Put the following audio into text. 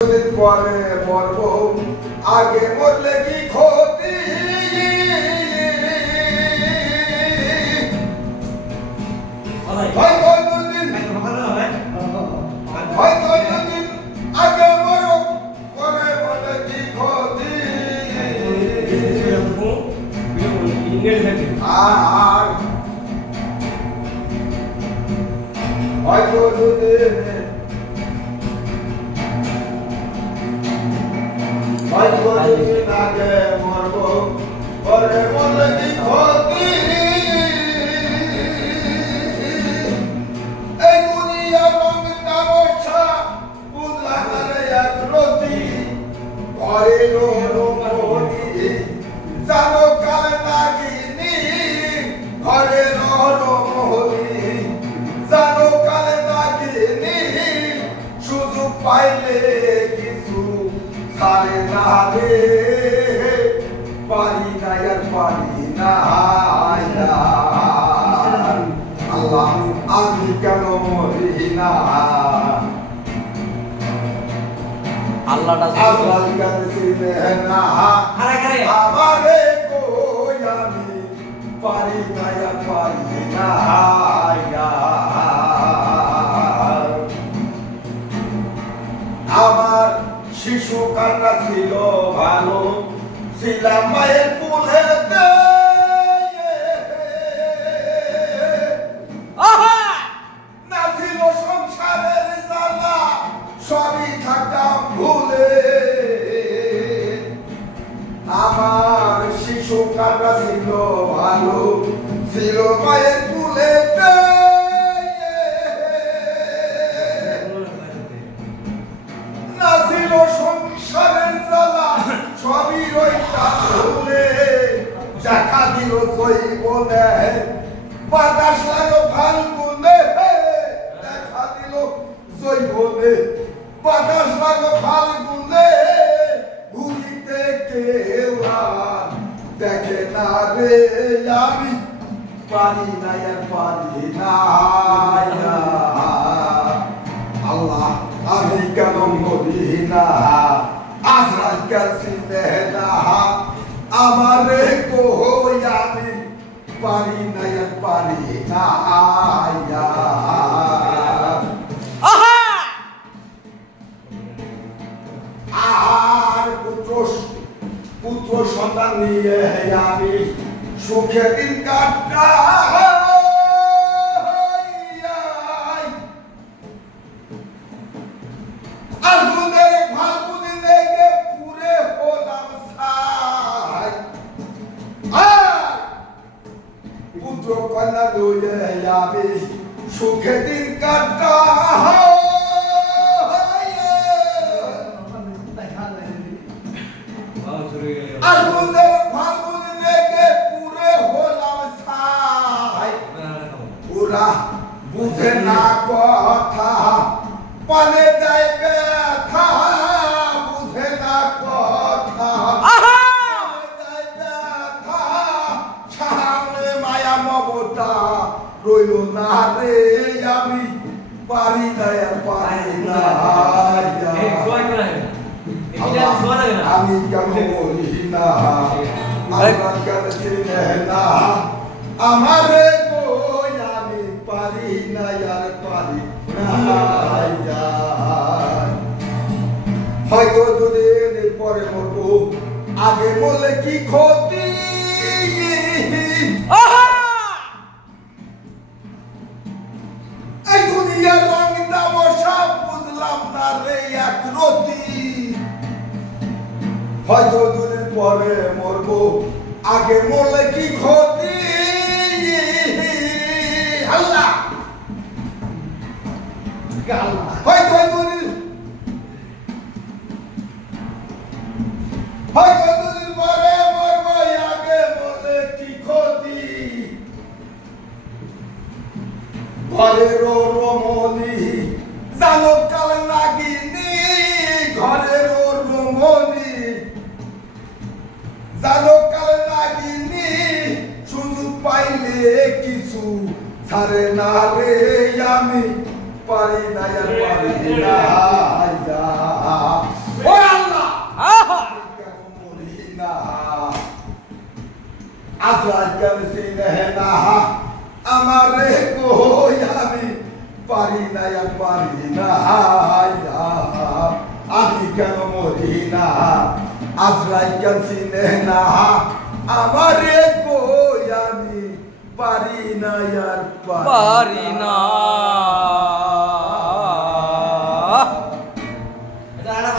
পরে মরব আগে মরলে কি ক্ষতি হয়তো দুদিন আগে মরব পরে মরলে কি ক্ষতি আর হয়তো দুদিন হয়তো দুদিন আগে মরব পরে মরলে কি ক্ষতি এই দুনিয়া রঙ তামাশা বুঝলাম না রে এক রতি ঘরে রমণী জানো কাল নাগিনী ঘরে রমণী জানো কাল নাগিনী সুযোগ পাইলে কিছু ছাড়ে না রে পারি না আর পারি না আল্লাহ আমি কেন মরি না আল্লাহটা আল্লাহ কেন চিনে না আমারে কই আমি পারি না আর পারি না আমার শিশু কান্না ছিল ভালো ছিলাম মায়ের কোলেতে না ছিল সংসারের জ্বালা সবই থাকতাম ভুলে আমার শিশু কান্না ছিল ভালো ছিল মায়ের কোলেতে না ছিল সংসারের জ্বালা সবই রইতা ভুলে দেখা দিল জৈবনে বাতাস লাগলো ফাল্গুনে দেখা দিল জৈবনে বাতাস লাগলো ফাল্গুনে ঘুরিতে কেউ আর দেখে না রে আমি পারি না আর পারি না আল্লাহ আমি কেন মরি না আজরাইল কেন চিনে না আমারে কই আমি পারি না আর পারি না আর পুত্র সন্তান নিয়ে আমি সুখে দিন কাটাই আগুনের ফাল্গুনে লেগে পুরে হলাম ছাই পুত্র কন্যা লইয়ে আমি সুখে দিন কাটাই আগুনের ফাল্গুনে লেগে পুরে হলাম ছাই ওরা বুঝে না কথা পানে দেয় ব্যথা বুঝে না কথা পানে দেয় ব্যথা সামনে মায়া মমতা রইল না রে আমি পারি না আর পারি না আমি কেন মরি না আল্লাহ কেন চিনে না আমারে কই আমি পারি না আর পারি না হয়তো দুদিন পরে মরবো আগে বলে কি ক্ষতি এই দুনিয়ার রঙ তামাশা বুঝলাম না রে এক রতি হয়তো দুদিন পরে মরবো আগে মরলে কি ক্ষতি আল্লাহ হয়তো দুদিন পরে মরবো আগে মরলে কি ক্ষতি ঘরের রমণী জানো কাল নাগিনী ঘরের রমণী জানো কাল নাগিনী সুযোগ পাইলে কিছু ছাড়ে না রে আমি পারি না আর পারি না কেন চিনে না আমারে কই আমি পারি না আর পারি না আমি কেন মরি না আজরাইল কেন চিনে না আমারে কই আমি পারি না আর পারি না